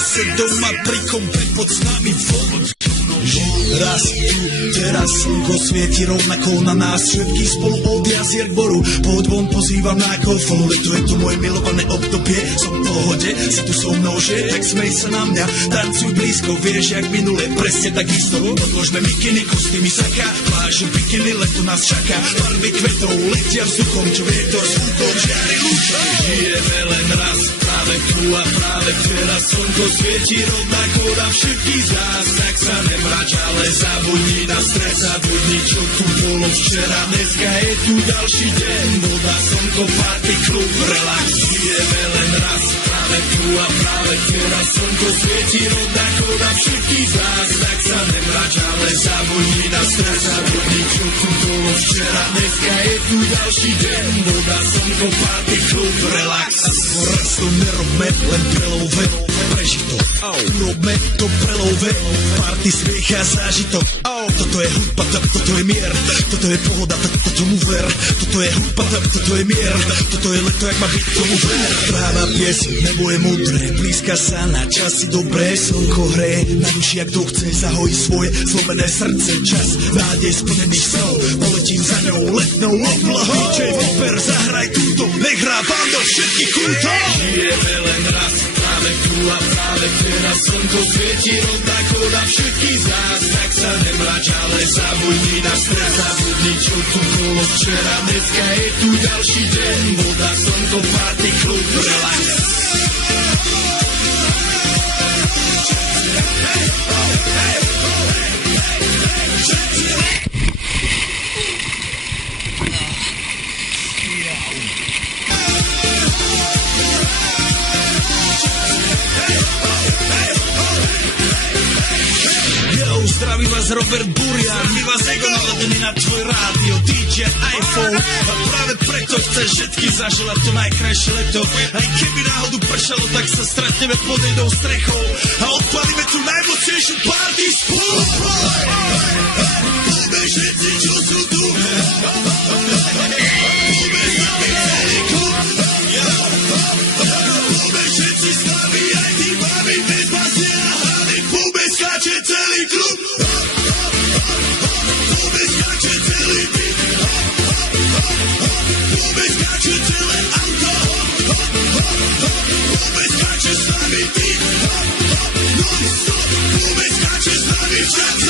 se doma pri kompe pod s nami von. Raz tu, teraz slnko svieti rovnako na nás všetkých spolu od jazier k boru. Poď von, pozývam na kofolu, leto je to moje milované obdobie. Som v pohode, si tu so mnou, že? Tak smej sa na mňa, tancuj blízko, vieš jak minule, presne tak isto. Odložme mikiny, kostýmy saka, pláže bikiny, leto nás čaká. Barvy kvetov letia vzduchom, čo vietor s úkom žiari lúčom. Žijeme len raz, práve tu a práve teraz slnko svieti rovnako na všetkých z nás, tak sa nemrač, ale zabudni na stres, zabudni čo tu bolo včera. Dneska je tu ďalší deň, voda, slnko, party, klub, relax. Žijeme len raz, práve tu a práve teraz slnko svieti rovnako na všetkých z nás, tak sa nemrač, ale zabudni na stres, zabudni čo tu bolo včera. Dneska je tu ďalší deň, voda, slnko, party, klub, relax. Raz to nerobme, len prelove, prežito. Urobme to prelove, party, smiech a zážitok. Toto je hudba, toto je mier, toto je pohoda, toto mu ver. Toto je hudba, toto je mier, toto je leto, jak má byť, tomu ver. Práva piesň, nebo je múdre, blízka sa na časy dobré. Slnko hreje na duši, jak to chce, zahojí svoje zlomené srdce. Čas nádej splnených snov, poletím za ňou letnou oblohou. DJ Vopper, zahraj túto, nech hrá bando všetkých kútov. Žijeme len raz, práve tu a práve teraz slnko svieti rovnako na všetkých z nás, tak sa nemrač, ale zabudni na stres, zabudni čo tu bolo včera. Dneska je tu ďalší deň, voda, slnko, party, klub, relax. Zdraví vás Robert Burian, my vás ego naladený na tvoj rádio, DJ iPhone. A práve preto chceš všetky zaželať to najkrajšie leto. Aj keby náhodu pršalo, tak sa stretneme pod jednou strechou a odpalíme tu najmocnejšiu party spolu. Poďme všetci, čo sú tu. Poďme s nami celý klub. Poďme všetci s nami, aj tí babi bez basia a hany. Poďme skáče celý klub. Shut